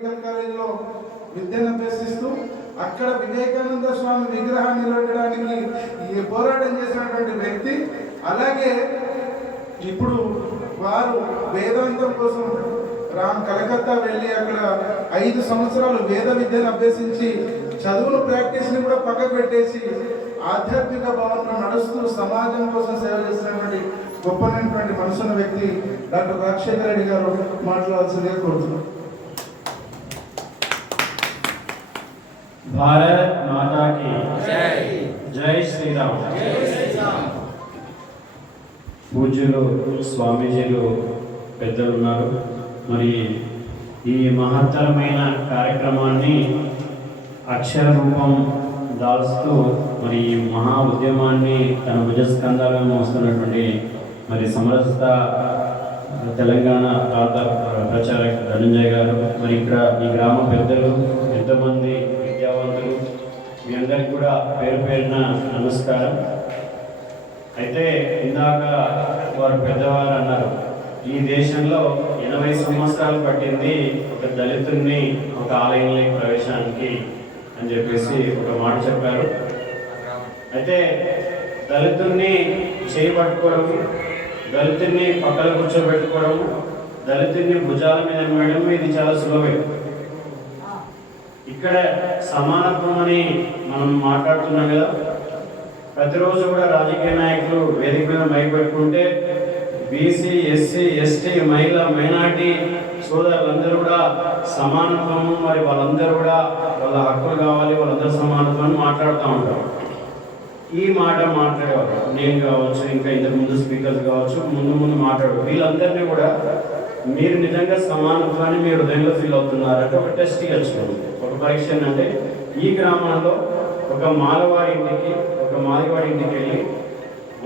కాలేజీలో విద్యను అభ్యసిస్తూ అక్కడ వివేకానంద స్వామి విగ్రహాన్ని నిలబెట్టడానికి పోరాటం చేసినటువంటి వ్యక్తి. అలాగే ఇప్పుడు వారు వేదాంతం కోసం కలకత్తా వెళ్ళి అక్కడ 5 సంవత్సరాలు వేద విద్యను అభ్యసించి చదువును ప్రాక్టీస్ని కూడా పక్కకు పెట్టేసి ఆధ్యాత్మిక భావనను నడుస్తూ సమాజం కోసం సేవ చేసినటువంటి గొప్పనైనటువంటి మనసున్న వ్యక్తి డాక్టర్ రాజశేఖర రెడ్డి గారు మాట్లాడాల్సిందిగా కోరుతున్నాం. भारत माता की जय जय श्री राम. పూజ్యులు స్వామీజీలు పెద్దలు ఉన్నారు. మరి ఈ మహత్తరమైన కార్యక్రమాన్ని అక్షర రూపం దాల్స్తూ మరి ఈ మహా ఉద్యమాన్ని తన భుజస్కంధాలను మోస్తున్నటువంటి మరి సమరసత తెలంగాణ ప్రాంత ప్రచారక ధనంజయ్ గారు, మరి ఇక్కడ ఈ గ్రామ పెద్దలు ఎంతోమంది విద్యావంతులు, మీ అందరికి కూడా పేరు పేరున నమస్కారం. అయితే ఇందాక వారు పెద్దవారు అన్నారు, ఈ దేశంలో 80 సంవత్సరాలు పట్టింది ఒక దళితుడిని ఒక ఆలయంలోకి ప్రవేశానికి అని చెప్పేసి ఒక మాట చెప్పారు. అయితే దళితుడిని చేయబట్టుకోవడం, దళితుడిని పక్కన కూర్చోబెట్టుకోవడం, దళితుడిని భుజాల మీద వేయడం ఇది చాలా సులభం. ఇక్కడ సమానత్వం అని మనం మాట్లాడుతున్నాం కదా, ప్రతిరోజు కూడా రాజకీయ నాయకులు వేదిక మీద మైక్ పెట్టుకుంటే బీసీ, ఎస్సీ, ఎస్టీ, మహిళ, మైనార్టీ సోదరులందరూ కూడా సమానత్వము, మరి వాళ్ళందరూ కూడా వాళ్ళ హక్కులు కావాలి, వాళ్ళందరూ సమానత్వం మాట్లాడుతూ ఉంటారు. ఈ మాట మాట్లాడేవారు నేను కావచ్చు, ఇంకా ఇంతకుముందు స్పీకర్స్ కావచ్చు, ముందు మాట్లాడు వీళ్ళందరినీ కూడా మీరు నిజంగా సమానత్వాన్ని మీ హృదయంలో ఫీల్ అవుతున్నారంటే ఒక టెస్ట్ ఇవ్వచ్చు. ఒక పరీక్ష ఏంటంటే, ఈ గ్రామంలో ఒక మాలవాడి ఇంటికి ఒక మాదివాడి ఇంటికి వెళ్ళి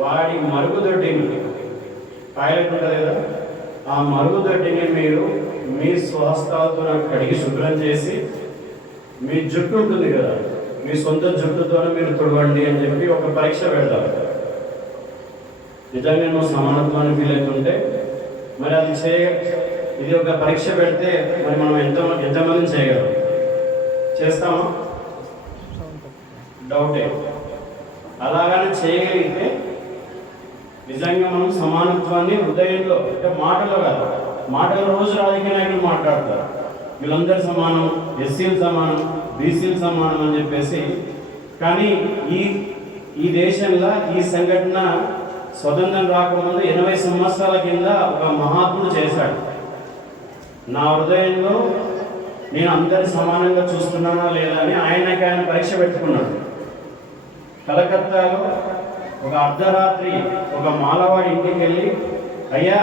వాడి మరుగుదొడ్డిని, టాయిలెట్ ఉంటుంది కదా, ఆ మరుగుదొడ్డిని మీరు మీ స్వహస్తాలతో కడిగి శుభ్రం చేసి, మీ జుట్టు ఉంటుంది కదా, మీ సొంత జుట్టుతో మీరు తుడవండి అని చెప్పి ఒక పరీక్ష పెడతారు. నిజంగా నువ్వు సమానత్వాన్ని ఫీల్ అవుతుంటే మరి అది ఇది ఒక పరీక్ష పెడితే మరి మనం ఎంతమందిని చేయగలం? చేస్తామా? డౌటే. అలాగని చేయగలిగితే నిజంగా మనం సమానత్వాన్ని హృదయంలో, అంటే మాటలో కాదు, మాటలు రోజు రాజకీయ నాయకులు మాట్లాడతారు వీళ్ళందరూ సమానం, ఎస్సీలు సమానం, బీసీలు సమానం అని చెప్పేసి. కానీ ఈ దేశంలో ఈ సంఘటన స్వతంత్రం రాకముందు 80 సంవత్సరాల కింద ఒక మహాత్ముడు చేశాడు. నా హృదయంలో నేను అందరి సమానంగా చూస్తున్నానా లేదా అని ఆయన పరీక్ష పెట్టుకున్నాడు. కలకత్తాలో ఒక అర్ధరాత్రి ఒక మాలవాడి ఇంటికి వెళ్ళి, అయ్యా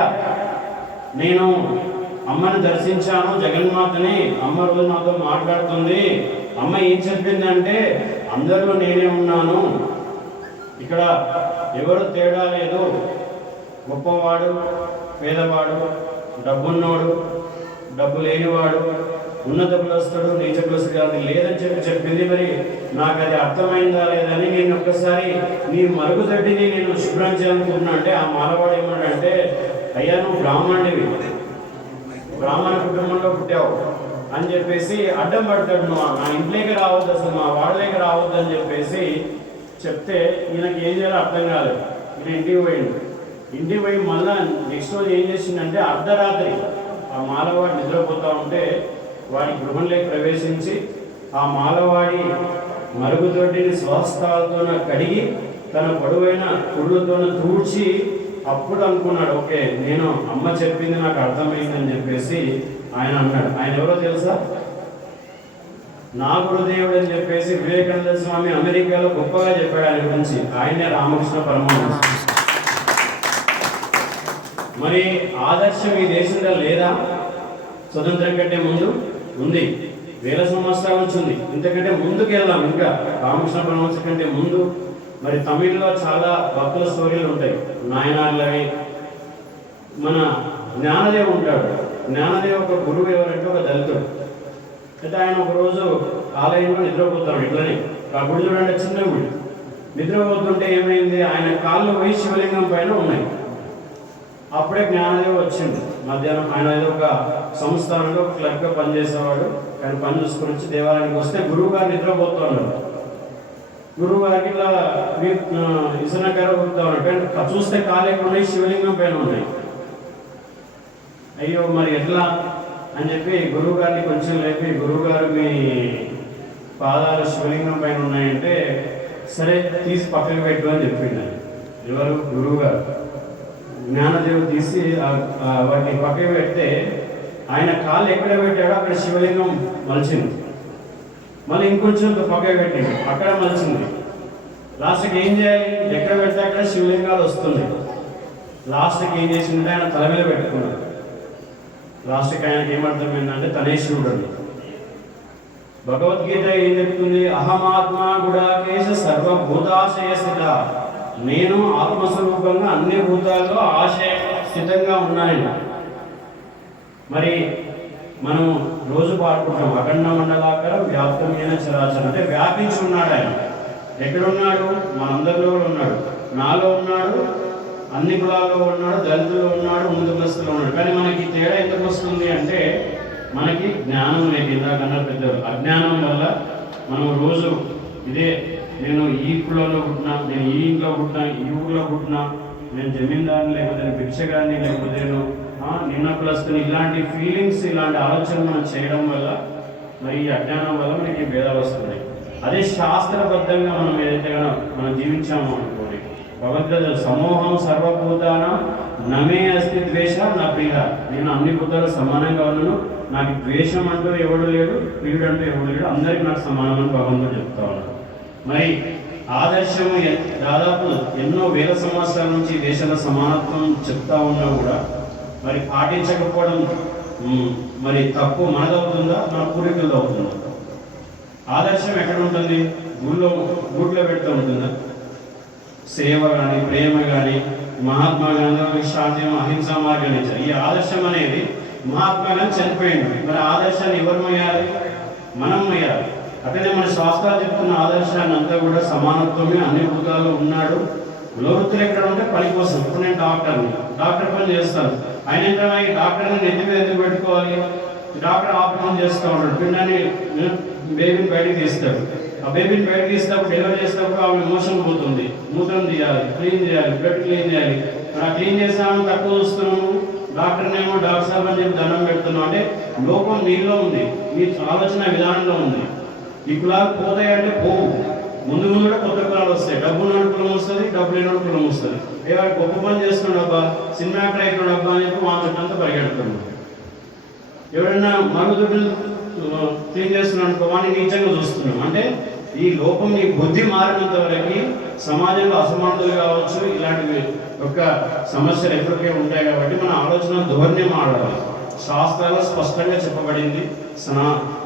నేను అమ్మని దర్శించాను, జగన్మాతని, అమ్మ రోజు నాతో మాట్లాడుతుంది, అమ్మ ఏం చెప్పిందంటే అందరిలో నేనే ఉన్నాను, ఇక్కడ ఎవరు తేడా లేదు, గొప్పవాడు పేదవాడు, డబ్బున్నోడు డబ్బు లేనివాడు, ఉన్నత కులస్తుడు నీచ కులస్తుడు అది లేదని చెప్పింది. మరి నాకు అది అర్థమైందా లేదని నేను ఒక్కసారి నీ మరుగుదొడ్డిని నేను శుభ్రం చేయాలనుకుంటున్నా అంటే ఆ మాలవాడు ఏమన్నాడంటే, అయ్యా నువ్వు బ్రాహ్మణుడివి, బ్రాహ్మణ కుటుంబంలో పుట్టావు అని చెప్పేసి అడ్డం పడతాడు, నువ్వు నా ఇంట్లోకి రావద్దు, అసలు మా వాడలోకి రావద్దు అని చెప్పేసి చెప్తే ఈయనకి ఏం చేయాలో అర్థం కాలేదు. ఈయన ఇంటికి పోయి మళ్ళా నెక్స్ట్ రోజు ఏం చేసిందంటే అర్ధరాత్రి ఆ మాలవాడి నిద్రపోతూ ఉంటే వాడి గృహంలోకి ప్రవేశించి ఆ మాలవాడి మరుగుదొడ్డిని స్వహస్తాలతో కడిగి తన పొడవైన కుళ్ళుతో తూడ్చి అప్పుడు అనుకున్నాడు, ఓకే నేను అమ్మ చెప్పింది నాకు అర్థమైందని చెప్పేసి ఆయన అన్నాడు. ఆయన ఎవరో తెలుసా? నా గురుదేవుడు అని చెప్పేసి వివేకానంద స్వామి అమెరికాలో గొప్పగా చెప్పాడు ఆయన గురించి. ఆయనే రామకృష్ణ పరమహంస. మరి ఆదర్శం ఈ దేశంలో లేదా? స్వతంత్రం కంటే ముందు ఉంది, 1000 సంవత్సరాల నుంచి ఉంది. ఇంతకంటే ముందుకు వెళ్దాం. ఇంకా రామకృష్ణ పరమహంస కంటే ముందు మరి తమిళ్లో చాలా భక్తుల స్టోరీలు ఉంటాయి. నాయనార్లవి. మన జ్ఞానదేవ్ ఉంటాడు. జ్ఞానదేవ్ ఒక గురువు ఎవరంటే ఒక దళితుడు. అయితే ఆయన ఒకరోజు ఆలయంలో నిద్రపోతాడు. ఇట్లనే ఆ గుడి చూడండి, చిన్న గుడి. నిద్రపోతుంటే ఏమైంది, ఆయన కాళ్ళు పోయి శివలింగం పైన ఉన్నాయి. అప్పుడే జ్ఞానదేవ్ వచ్చింది. మధ్యాహ్నం ఆయన ఏదో ఒక సంస్థానంలో క్లబ్గా పనిచేసేవాడు. ఆయన పని చూసుకొని వచ్చి దేవాలయానికి వస్తే గురువు గారు నిద్రపోతున్నాడు. గురువు గారికి ఇట్లా ఇసనకర ఊపుతా ఉన్నాడు. చూస్తే కాలేకుండా శివలింగం పైన ఉన్నాయి. అయ్యో మరి ఎట్లా అని చెప్పి గురువు గారిని కొంచెం లేపి, గురువు గారు మీ పాదాలు శివలింగం పైన ఉన్నాయంటే సరే తీసి పక్కకు పెట్టు అని చెప్పిండు. ఎవరు? గురువు గారు. జ్ఞానదేవుడు తీసి వాటిని పక్కకు పెడితే ఆయన కాళ్ళు ఎక్కడ పెట్టాడో అక్కడ శివలింగం మలిచింది. మళ్ళీ ఇంకొంచెం పక్కకు పెట్టింది, అక్కడ మలిచింది. లాస్ట్కి ఏం చేయాలి? ఎక్కడ పెడితే అక్కడ శివలింగాలు వస్తుంది. లాస్ట్కి ఏం చేసిందంటే ఆయన తల మీద పెట్టుకున్నాడు. లాస్ట్కి ఆయనకి ఏమర్థమైందంటే తనే శివుడు అని. భగవద్గీత ఏం చెప్తుంది? అహమాత్మా గుడాకేశ సర్వభూతాశయ స్థిత. నేను ఆత్మస్వరూపంగా అన్ని భూతాల్లో ఆశయ స్థితంగా ఉన్నాను. మరి మనం రోజు పాడుకుంటాం అఖండ మండలాకారం వ్యాప్తమైన చరాచరం, అంటే వ్యాపించి ఉన్నాడు ఆయన. ఎక్కడున్నాడు? మనందరిలో ఉన్నాడు, నాలో ఉన్నాడు, అన్ని కులాల్లో ఉన్నాడు, దళితుల్లో ఉన్నాడు, ముందు కులస్తుల్లో ఉన్నాడు. కానీ మనకి తేడా ఎందుకు వస్తుంది అంటే మనకి జ్ఞానం లేదు. ఇందాకన్నా పెద్దలు అజ్ఞానం వల్ల మనం రోజు ఇదే, నేను ఈ కులంలో పుట్టినా, నేను ఈ ఇంట్లో పుట్టినా, ఈ ఊళ్ళో పుట్టినా, నేను జమీందారుని, లేకపోతే నేను భిక్షగాన్ని, లేకపోతే నేను నిన్న కులస్తుని, ఇలాంటి ఫీలింగ్స్, ఇలాంటి ఆలోచనలు మనం చేయడం వల్ల మరి ఈ అజ్ఞానం వల్ల మనకి భేదాలు వస్తున్నాయి. అదే శాస్త్రబద్ధంగా మనం ఏదైతే మనం జీవించామో అనుకోండి, భగవద్గీత సమూహం సర్వభూతానం నమే అస్తి ద్వేష నా ప్రియ. నేను అన్ని భూతాలు సమానంగా ఉన్నాను, నాకు ద్వేషం అంటూ ఎవడు లేడు, ప్రియుడు అంటూ ఎవడు లేడు, అందరికీ నాకు సమానమని భగవంతుడు చెప్తా ఉన్నాడు. మరి ఆదర్శము దాదాపు ఎన్నో వేల సంవత్సరాల నుంచి దేశంలో సమానత్వం చెప్తా ఉన్నా కూడా మరి పాటించకపోవడం మరి తప్పు మనదవుతుందా, మన పూర్వీకులది అవుతుందా? ఆదర్శం ఎక్కడ ఉంటుంది? గూట్లో పెడుతూ ఉంటుందా? సేవ కానీ, ప్రేమ కానీ, మహాత్మా గాంధీ శాంతి అహింసా మార్గం ఇచ్చారు. ఈ ఆదర్శం అనేది మహాత్మా గాంధీ చనిపోయింది. మరి ఆదర్శాన్ని ఎవరు మొయ్యాలి? మనం మొయ్యాలి. అట్లనే మన శాస్త్రాలు చెప్తున్న ఆదర్శాన్ని అంతా కూడా సమానత్వమే, అన్ని భూతాల్లో ఉన్నాడు. లోతులు ఎక్కడ ఉంటే పని కోసం. ఇప్పుడు నేను డాక్టర్ పని చేస్తాను. ఆయన ఏంటన్నా ఈ డాక్టర్ని నెత్తి మీద ఎందుకు పెట్టుకోవాలి? డాక్టర్ ఆపరేషన్ చేస్తూ ఉంటాడు, పిండాన్ని బేబీని బయటకు తీస్తాడు. ఆ బేబీని బయటకు తీసినప్పుడు డెలివరీ చేసినప్పుడు ఆమె మోషన్ పోతుంది, మూత్రం తీయాలి, క్లీన్ చేయాలి, బ్లడ్ క్లీన్ చేయాలి. మరి ఆ క్లీన్ చేస్తామని తక్కువ చూస్తున్నాము, డాక్టర్నేమో డాక్టర్ సాబ్ అని చెప్పి దండం పెడుతున్నాం. అంటే లోపం నీలో ఉంది, నీ ఆలోచన విధానంలో ఉంది. ఈ కులాలు పోతాయంటే పోవు, ముందు కూడా కొత్త కులాలు వస్తాయి. డబ్బు లేని కులం వస్తుంది, డబ్బు లేని కులం వస్తుంది. ఏవాడు గొప్ప పని చేస్తున్నాడు అబ్బా, సినిమా యాక్టర్ అయిపోయాడు అబ్బా అని చెప్పి వాళ్ళ చుట్టంతా పరిగెడుతున్నాడు. ఎవరైనా మరుగుదొడ్లు క్లీన్ చేస్తున్నాడు అనుకో, వాడిని నీచంగా చూస్తున్నాం. అంటే ఈ లోపం, నీ బుద్ధి మారినంత వరకు సమాజంలో అసమానతలు కావచ్చు, ఇలాంటివి యొక్క సమస్యలు ఎప్పటికే ఉంటాయి. కాబట్టి మన ఆలోచన ధోరణి మారాలి. శాస్త్రాల్లో స్పష్టంగా చెప్పబడింది.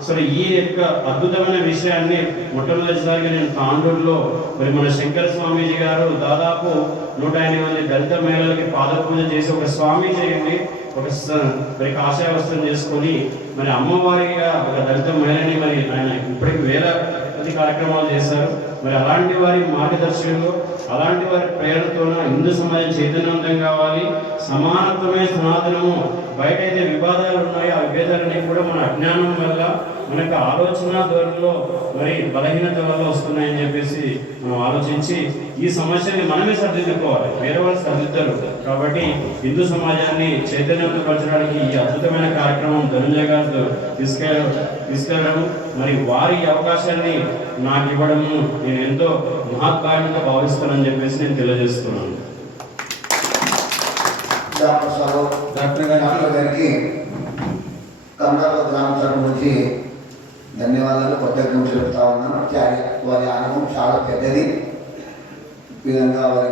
అసలు ఈ యొక్క అద్భుతమైన విషయాన్ని మొట్టమొదటిసారిగా నేను తాండూరులో మరి మన శంకర స్వామీజీ గారు దాదాపు 108 మంది దళిత మహిళలకి పాదపూజ చేసి ఒక స్వామీజీ అయింది, ఒక మరి కాషాయ వస్త్రం చేసుకొని మరి అమ్మవారిగా ఒక దళిత మహిళని మరి ఆయన ఇప్పటికి వేల కార్యక్రమాలు చేశారు. మరి అలాంటి వారి మార్గదర్శనంలో, అలాంటి వారి ప్రేరణతోన హిందూ సమాజం చైతన్యవంతం కావాలి. సమానత్వమే సనాతనము. బయట అయితే వివాదాలు ఉన్నాయో ఆ విభేదాలన్నీ కూడా మన అజ్ఞానం వల్ల, మనకు ఆలోచన ధోరణిలో మరి బలహీనత వల్ల వస్తున్నాయని చెప్పేసి మనం ఆలోచించి ఈ సమస్యని మనమే సరిదిద్దుకోవాలి, వేరే వాళ్ళు సరిదిద్దరు. కాబట్టి హిందూ సమాజాన్ని చైతన్యవంతపరచడానికి ఈ అద్భుతమైన కార్యక్రమం ధనంజయ గారు తీసుకెళ్ళడం, మరి వారి అవకాశాన్ని నాకు ఇవ్వడము నేను ఎంతో మహత్భాగ్యంగా భావిస్తానని చెప్పేసి నేను తెలియజేస్తున్నాను. డాక్టర్ గారికి కమలాల గ్రామ తరఫు నుంచి ధన్యవాదాలు, కృతజ్ఞతలు చెప్తా ఉన్నాను. వారి అనుభవం చాలా పెద్దది. ఈ విధంగా వారి